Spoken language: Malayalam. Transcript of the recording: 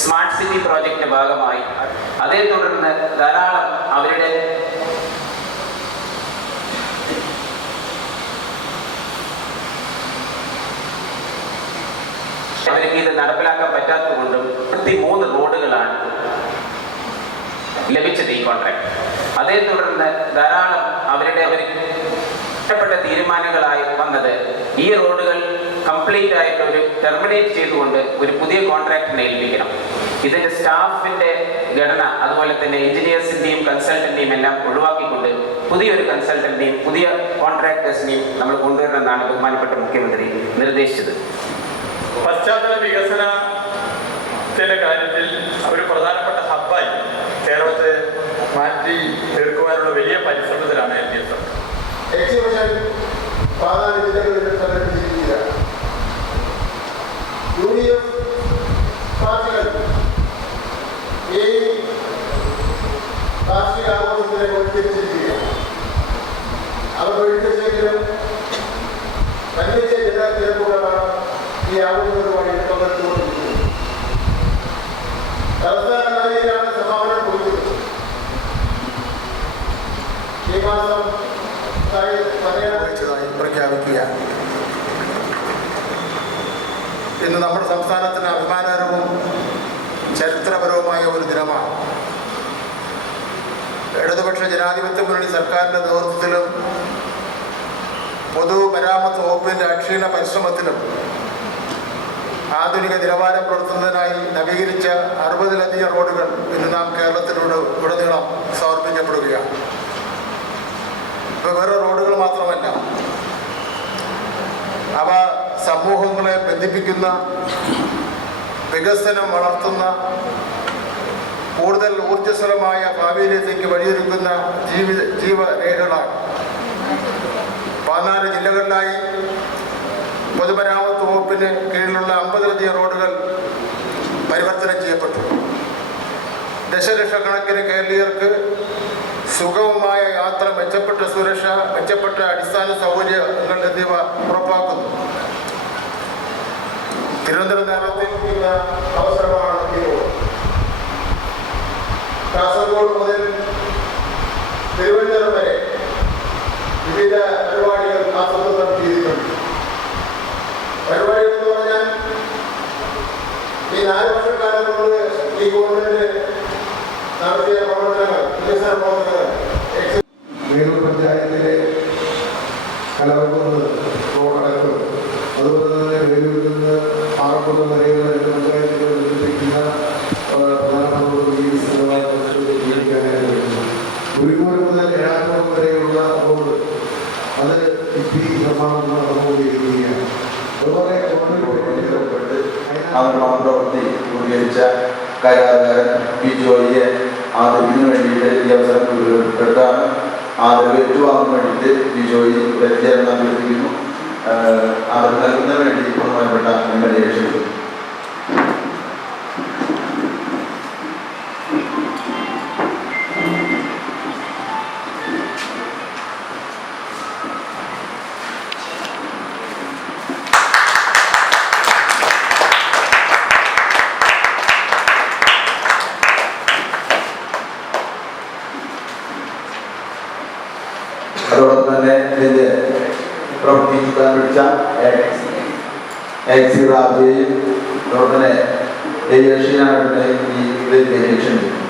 സ്മാർട്ട് സിറ്റി പ്രോജക്റ്റിന്റെ ഭാഗമായി. അതേ തുടർന്ന് ധാരാളം അവർക്ക് ഇത് നടപ്പിലാക്കാൻ പറ്റാത്തതുകൊണ്ടും മൂന്ന് റോഡുകളാണ് ലഭിച്ചത് ഈ കോൺട്രാക്ട് അതേ തുടർന്ന് ധാരാളം അവരുടെ അവർ ഇഷ്ടപ്പെട്ട തീരുമാനങ്ങളായി വന്നത് ഈ റോഡുകൾ കംപ്ലീറ്റ് ആയിട്ട് ഒരു ടെർമിനേറ്റ് ചെയ്തുകൊണ്ട് ഒരു പുതിയ കോൺട്രാക്ടിനെ ഏൽപ്പിക്കണം. ഇതിന്റെ സ്റ്റാഫിന്റെ ഘടന അതുപോലെ തന്നെ എഞ്ചിനീയേഴ്സിന്റെയും കൺസൾട്ടന്റെയും എല്ലാം ഒഴിവാക്കിക്കൊണ്ട് പുതിയൊരു കൺസൾട്ടന്റെയും പുതിയ കോൺട്രാക്ടേഴ്സിനെയും നമ്മൾ കൊണ്ടുവരണമെന്നാണ് ബഹുമാനപ്പെട്ട മുഖ്യമന്ത്രി നിർദ്ദേശിച്ചത്. പശ്ചാത്തല വികസനത്തിന്റെ കാര്യത്തിൽ ഒരു പ്രധാനപ്പെട്ട ഹബ്ബായി. കേരളത്തെ മാറ്റി തീർക്കുവാനുള്ള വലിയ പരിശ്രമത്തിലാണ് എൽ ഡി എഫ്. സർക്കാർ എക്സിബിഷൻ പതിനാല് ജില്ലകളിൽ സംഘടിപ്പിച്ചിരിക്കുകയാണ് യു ഡി എഫ് ഇന്ന് നമ്മുടെ സംസ്ഥാനത്തിന് അഭിമാനകരവും ചരിത്രപരവുമായ ഒരു ദിനമാണ്. ഇടതുപക്ഷ ജനാധിപത്യ മുന്നണി സർക്കാരിന്റെ നേതൃത്വത്തിലും പൊതുമരാമത്ത് വകുപ്പിന്റെ അക്ഷീണ പരിശ്രമത്തിലും ആധുനിക നിലവാരം പുലർത്തുന്നതിനായി നവീകരിച്ച അറുപതിലധികം റോഡുകൾ ഇന്ന് നാം കേരളത്തിലൂടെ ഉടനീളം സമർപ്പിക്കപ്പെടുകയാണ്. ഇപ്പൊ വേറെ റോഡുകൾ മാത്രമല്ല അവ സമൂഹങ്ങളെ ബന്ധിപ്പിക്കുന്ന വികസനം വളർത്തുന്ന കൂടുതൽ ഊർജസ്വലമായ ഭാവിയിലേക്ക് വഴിയൊരുക്കുന്ന ജീവിത ജീവരേഖകളാണ്. പതിനാല് ജില്ലകളിലായി പൊതുമരാമത്ത് വകുപ്പിന് കീഴിലുള്ള അമ്പതിലധികം റോഡുകൾ പരിവർത്തനം ചെയ്യപ്പെട്ടു. ദശലക്ഷക്കണക്കിന് കേരളീയർക്ക് സുഗമമായ യാത്ര മെച്ചപ്പെട്ട സുരക്ഷ മെച്ചപ്പെട്ട അടിസ്ഥാന സൗകര്യങ്ങൾ എന്നിവ ഉറപ്പാക്കുന്നു. തിരുവനന്തപുരം നഗരത്തിൽ അവസരമാണ് നാല് വർഷക്കാലം കൊണ്ട് ഈ ഗവൺമെന്റ് നടത്തിയ പ്രവർത്തനങ്ങൾ വികസന പ്രവർത്തനങ്ങൾ. പഞ്ചായത്തിലെ കലവക്കുന്ന് റോഡടക്കം അതുപോലെ തന്നെ വേലൂരിൽ നിന്ന് പാറക്കുന്ന് വരെയുള്ള ബന്ധിപ്പിക്കുന്ന ആ, പ്രധാനപ്പെട്ട ഒരു വികസനമാണ് നമുക്ക് ജീവിക്കാനായിട്ട് കഴിയുന്നത്. ഉരുകൂർ മുതൽ ഏഴാക്കുളം വരെയുള്ള റോഡ് അത് ഇപ്പി നിർമ്മാണം നടന്നുകൊണ്ടിരിക്കുകയാണ് അതുപോലെ ഗവൺമെന്റ് ആ നിർമ്മാണ പ്രവൃത്തി പൂർത്തീകരിച്ച കരാറുകാരൻ പി ജോയിയെ ആദരവിന് വേണ്ടിയിട്ട് ഈ അവസരം ഉപയോഗപ്പെടുത്താണ് ആദരവ് ഏറ്റുവാങ്ങാൻ വേണ്ടിയിട്ട് പി ജോയി വ്യക്തിയെന്ന് അഭ്യർത്ഥിക്കുന്നു. ആദരവ് നൽകുന്നതിന് വേണ്ടി ബഹുമാനപ്പെട്ട എം എൽ എ ക്ഷണിക്കുന്നു പ്രവർത്തിക്കാൻ വിളിച്ച എക്സി റാബിയെയും അതോടൊപ്പം തന്നെ ജയലക്ഷ്മിയാണ് ഈ ഇതിലേക്ക് ക്ഷണിക്കുന്നു